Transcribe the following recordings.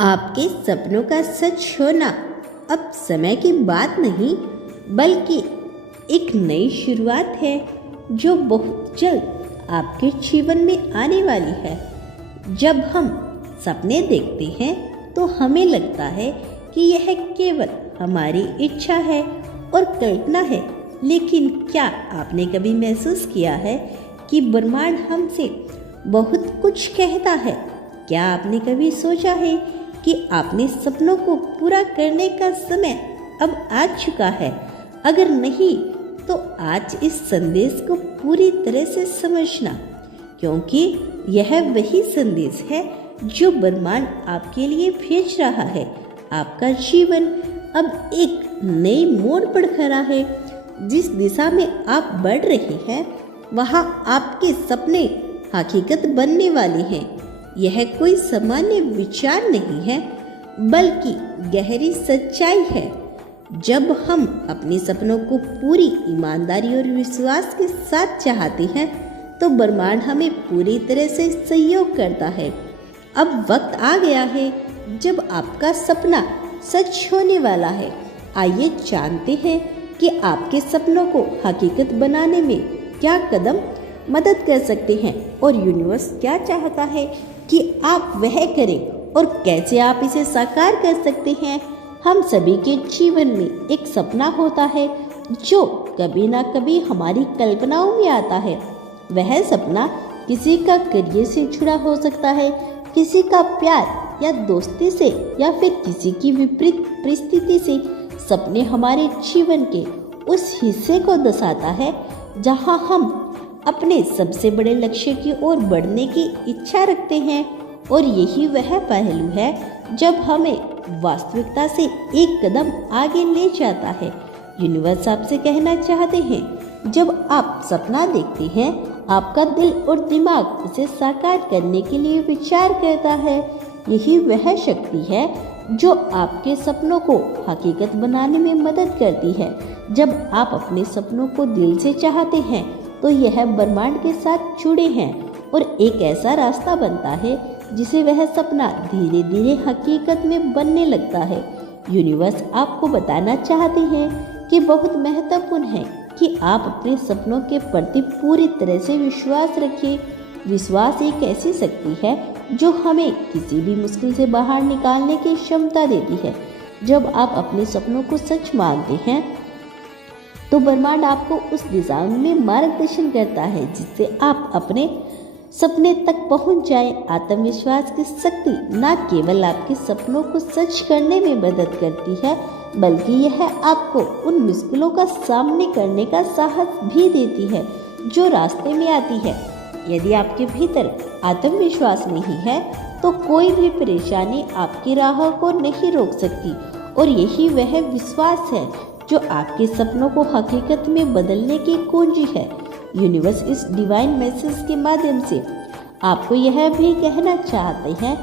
आपके सपनों का सच होना अब समय की बात नहीं, बल्कि एक नई शुरुआत है जो बहुत जल्द आपके जीवन में आने वाली है। जब हम सपने देखते हैं तो हमें लगता है कि यह केवल हमारी इच्छा है और कल्पना है, लेकिन क्या आपने कभी महसूस किया है कि ब्रह्मांड हमसे बहुत कुछ कहता है? क्या आपने कभी सोचा है कि अपने सपनों को पूरा करने का समय अब आ चुका है? अगर नहीं तो आज इस संदेश को पूरी तरह से समझना, क्योंकि यह वही संदेश है जो ब्रह्मांड आपके लिए भेज रहा है। आपका जीवन अब एक नई मोड़ पर खड़ा है। जिस दिशा में आप बढ़ रहे हैं वहाँ आपके सपने हकीकत बनने वाले हैं। यह कोई सामान्य विचार नहीं है, बल्कि गहरी सच्चाई है। जब हम अपने सपनों को पूरी ईमानदारी और विश्वास के साथ चाहते हैं तो ब्रह्मांड हमें पूरी तरह से सहयोग करता है। अब वक्त आ गया है जब आपका सपना सच होने वाला है। आइए जानते हैं कि आपके सपनों को हकीकत बनाने में क्या कदम मदद कर सकते हैं और यूनिवर्स क्या चाहता है कि आप वह करें और कैसे आप इसे साकार कर सकते हैं। हम सभी के जीवन में एक सपना होता है जो कभी ना कभी हमारी कल्पनाओं में आता है। वह सपना किसी का करियर से जुड़ा हो सकता है, किसी का प्यार या दोस्ती से, या फिर किसी की विपरीत परिस्थिति से। सपने हमारे जीवन के उस हिस्से को दर्शाता है जहां हम अपने सबसे बड़े लक्ष्य की ओर बढ़ने की इच्छा रखते हैं, और यही वह पहलू है जब हमें वास्तविकता से एक कदम आगे ले जाता है। यूनिवर्स आपसे कहना चाहते हैं, जब आप सपना देखते हैं आपका दिल और दिमाग उसे साकार करने के लिए विचार करता है। यही वह शक्ति है जो आपके सपनों को हकीकत बनाने में मदद करती है। जब आप अपने सपनों को दिल से चाहते हैं तो यह ब्रह्मांड के साथ जुड़े हैं और एक ऐसा रास्ता बनता है जिसे वह सपना धीरे धीरे हकीकत में बनने लगता है। यूनिवर्स आपको बताना चाहते हैं कि बहुत महत्वपूर्ण है कि आप अपने सपनों के प्रति पूरी तरह से विश्वास रखें। विश्वास एक ऐसी शक्ति है जो हमें किसी भी मुश्किल से बाहर निकालने की क्षमता देती है। जब आप अपने सपनों को सच मानते हैं तो ब्रह्मांड आपको उस दिशा में मार्गदर्शन करता है जिससे आप अपने सपने तक पहुंच जाएं। आत्मविश्वास की शक्ति न केवल आपके सपनों को सच करने में मदद करती है, बल्कि यह आपको उन मुश्किलों का सामना करने का साहस भी देती है जो रास्ते में आती है। यदि आपके भीतर आत्मविश्वास नहीं है तो कोई भी परेशानी आपकी राह को नहीं रोक सकती, और यही वह विश्वास है जो आपके सपनों को हकीकत में बदलने की कुंजी है। यूनिवर्स इस डिवाइन मैसेज के माध्यम से आपको यह भी कहना चाहते हैं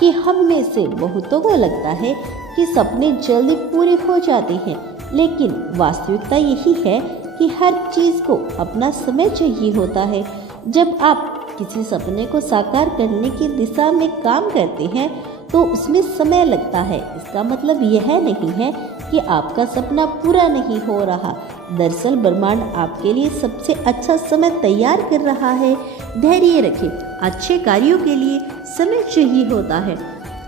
कि हम में से बहुतों को लगता है कि सपने जल्दी पूरे हो जाते हैं, लेकिन वास्तविकता यही है कि हर चीज़ को अपना समय चाहिए होता है। जब आप किसी सपने को साकार करने की दिशा में काम करते हैं तो उसमें समय लगता है। इसका मतलब यह नहीं है कि आपका सपना पूरा नहीं हो रहा। दरअसल ब्रह्मांड आपके लिए सबसे अच्छा समय तैयार कर रहा है। धैर्य रखें, अच्छे कार्यों के लिए समय चाहिए होता है।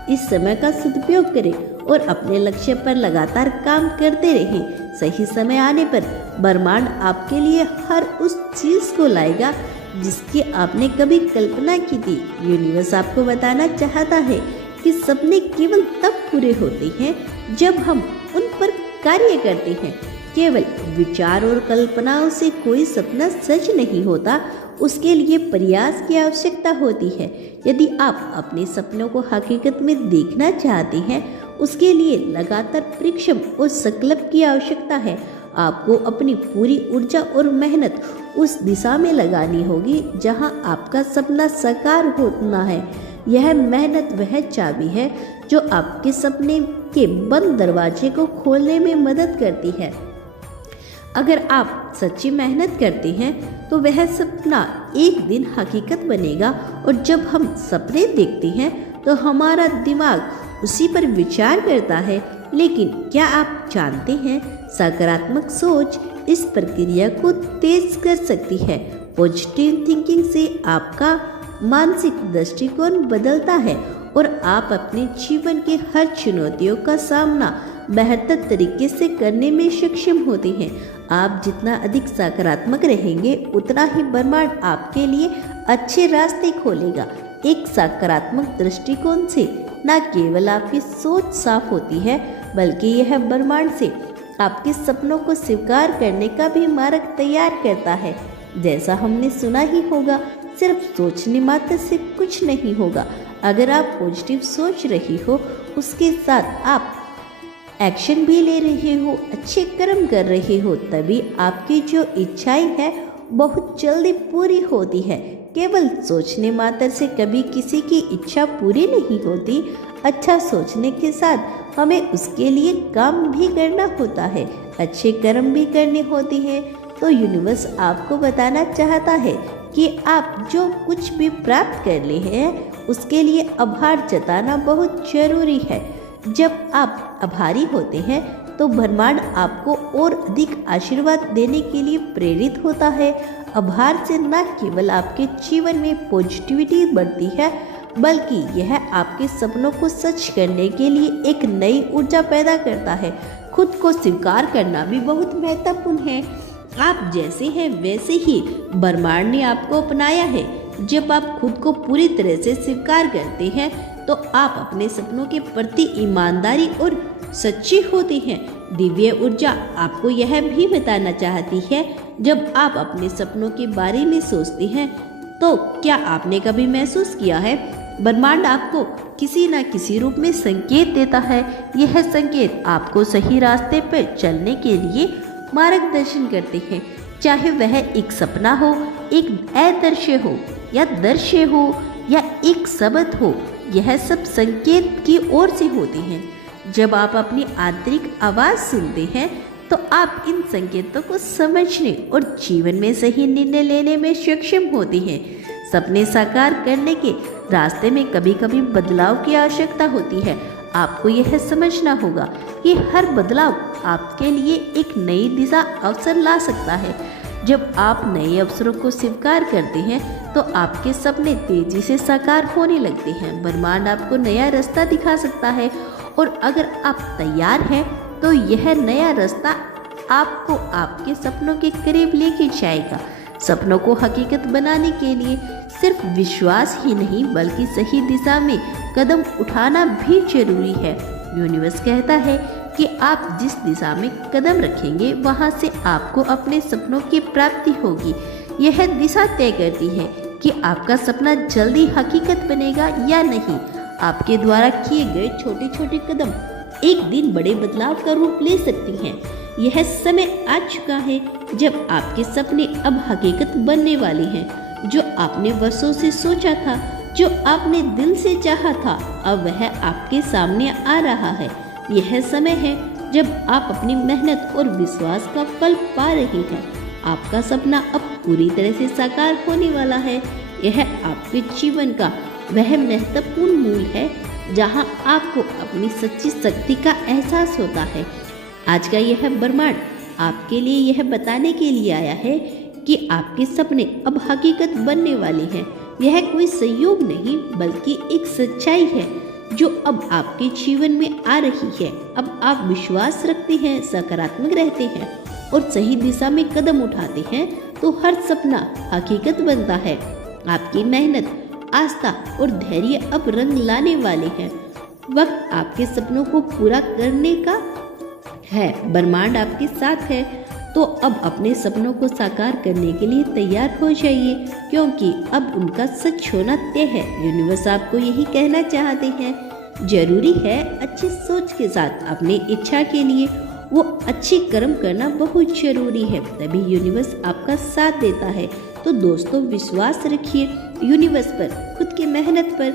इस समय का सदुपयोग करें और अपने लक्ष्य पर लगातार काम करते रहें। सही समय आने पर ब्रह्मांड आपके लिए हर उस चीज़ को लाएगा जिसकी आपने कभी कल्पना की थी। यूनिवर्स आपको बताना चाहता है कि सपने केवल तब पूरे होते हैं जब हम उन पर कार्य करते हैं। केवल विचार और कल्पनाओं से कोई सपना सच नहीं होता, उसके लिए प्रयास की आवश्यकता होती है। यदि आप अपने सपनों को हकीकत में देखना चाहते हैं, उसके लिए लगातार परिश्रम और संकल्प की आवश्यकता है। आपको अपनी पूरी ऊर्जा और मेहनत उस दिशा में लगानी होगी जहां आपका सपना साकार होना है। यह मेहनत वह चाबी है जो आपके सपने के बंद दरवाजे को खोलने में मदद करती है। अगर आप सच्ची मेहनत करते हैं तो वह सपना एक दिन हकीकत बनेगा, और जब हम सपने देखते हैं तो हमारा दिमाग उसी पर विचार करता है। लेकिन क्या आप जानते हैं, सकारात्मक सोच इस प्रक्रिया को तेज कर सकती है। पॉजिटिव थिंकिंग से आपका मानसिक दृष्टिकोण बदलता है और आप अपने जीवन के हर चुनौतियों का सामना बेहतर तरीके से करने में सक्षम होते हैं। आप जितना अधिक सकारात्मक रहेंगे, उतना ही ब्रह्मांड आपके लिए अच्छे रास्ते खोलेगा। एक सकारात्मक दृष्टिकोण से न केवल आपकी सोच साफ होती है, बल्कि यह ब्रह्मांड से आपके सपनों को स्वीकार करने का भी मार्ग तैयार करता है। जैसा हमने सुना ही होगा, सिर्फ सोचने मात्र से कुछ नहीं होगा। अगर आप पॉजिटिव सोच रही हो, उसके साथ आप एक्शन भी ले रहे हो, अच्छे कर्म कर रहे हो, तभी आपकी जो इच्छाएं है बहुत जल्दी पूरी होती है। केवल सोचने मात्र से कभी किसी की इच्छा पूरी नहीं होती। अच्छा सोचने के साथ हमें उसके लिए काम भी करना होता है, अच्छे कर्म भी करने होते हैं। तो यूनिवर्स आपको बताना चाहता है कि आप जो कुछ भी प्राप्त कर ले हैं, उसके लिए आभार जताना बहुत जरूरी है। जब आप आभारी होते हैं तो ब्रह्मांड आपको और अधिक आशीर्वाद देने के लिए प्रेरित होता है। आभार से न केवल आपके जीवन में पॉजिटिविटी बढ़ती है, बल्कि यह आपके सपनों को सच करने के लिए एक नई ऊर्जा पैदा करता है। खुद को स्वीकार करना भी बहुत महत्वपूर्ण है। आप जैसे हैं वैसे ही ब्रह्मांड ने आपको अपनाया है। जब आप खुद को पूरी तरह से स्वीकार करते हैं तो आप अपने सपनों के प्रति ईमानदारी और सच्ची होते हैं। दिव्य ऊर्जा आपको यह भी बताना चाहती है, जब आप अपने सपनों के बारे में सोचते हैं तो क्या आपने कभी महसूस किया है, ब्रह्मांड आपको किसी न किसी रूप में संकेत देता है। यह संकेत आपको सही रास्ते पर चलने के लिए मार्गदर्शन करते हैं। चाहे वह एक सपना हो, एक अदृश्य हो या दृश्य हो या एक शब्द हो, यह सब संकेत की ओर से होते हैं। जब आप अपनी आंतरिक आवाज सुनते हैं तो आप इन संकेतों को समझने और जीवन में सही निर्णय लेने में सक्षम होते हैं। सपने साकार करने के रास्ते में कभी कभी बदलाव की आवश्यकता होती है। आपको यह समझना होगा कि हर बदलाव आपके लिए एक नई दिशा अवसर ला सकता है। जब आप नए अवसरों को स्वीकार करते हैं तो आपके सपने तेजी से साकार होने लगते हैं। ब्रह्मांड आपको नया रास्ता दिखा सकता है और अगर आप तैयार हैं तो यह नया रास्ता आपको आपके सपनों के करीब लेके जाएगा। सपनों को हकीकत बनाने के लिए सिर्फ विश्वास ही नहीं, बल्कि सही दिशा में कदम उठाना भी जरूरी है। यूनिवर्स कहता है कि आप जिस दिशा में कदम रखेंगे, वहां से आपको अपने सपनों की प्राप्ति होगी। यह दिशा तय करती है कि आपका सपना जल्दी हकीकत बनेगा या नहीं। आपके द्वारा किए गए छोटे छोटे कदम एक दिन बड़े बदलाव का रूप ले सकती हैं। यह समय आ चुका है जब आपके सपने अब हकीकत बनने वाले हैं। जो आपने वर्षों से सोचा था, जो आपने दिल से चाहा था, अब वह आपके सामने आ रहा है। यह समय है जब आप अपनी मेहनत और विश्वास का फल पा रही हैं। आपका सपना अब पूरी तरह से साकार होने वाला है। यह आपके जीवन का वह महत्वपूर्ण मूल है जहां आपको अपनी सच्ची शक्ति का एहसास होता है। आज का यह ब्रह्मांड आपके लिए यह बताने के लिए आया है कि आपके सपने अब हकीकत बनने वाले हैं। यह कोई संयोग नहीं, बल्कि एक सच्चाई है जो अब आपके जीवन में आ रही है। अब आप विश्वास रखते हैं, सकारात्मक रहते हैं और सही दिशा में कदम उठाते हैं तो हर सपना हकीकत बनता है। आपकी मेहनत, आस्था और धैर्य अब रंग लाने वाले हैं। वक्त आपके सपनों को पूरा करने का है। ब्रह्मांड आपके साथ है, तो अब अपने सपनों को साकार करने के लिए तैयार हो जाइए, क्योंकि अब उनका सच होना तय है। यूनिवर्स आपको यही कहना चाहते हैं। जरूरी है अच्छी सोच के साथ अपनी इच्छा के लिए वो अच्छी कर्म करना बहुत जरूरी है, तभी यूनिवर्स आपका साथ देता है। तो दोस्तों, विश्वास रखिए यूनिवर्स पर, खुद की मेहनत पर,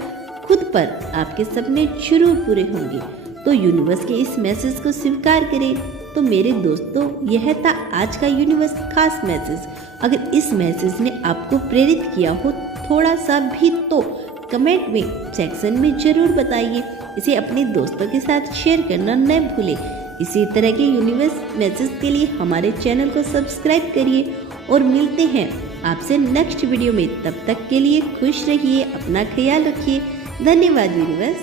खुद पर। आपके सपने जरूर पूरे होंगे। तो यूनिवर्स के इस मैसेज को स्वीकार करें। तो मेरे दोस्तों, यह था आज का यूनिवर्स खास मैसेज। अगर इस मैसेज ने आपको प्रेरित किया हो थोड़ा सा भी, तो कमेंट में सेक्शन में जरूर बताइए। इसे अपने दोस्तों के साथ शेयर करना न भूलें। इसी तरह के यूनिवर्स मैसेज के लिए हमारे चैनल को सब्सक्राइब करिए और मिलते हैं आपसे नेक्स्ट वीडियो में। तब तक के लिए खुश रहिए, अपना ख्याल रखिए। धन्यवाद यूनिवर्स।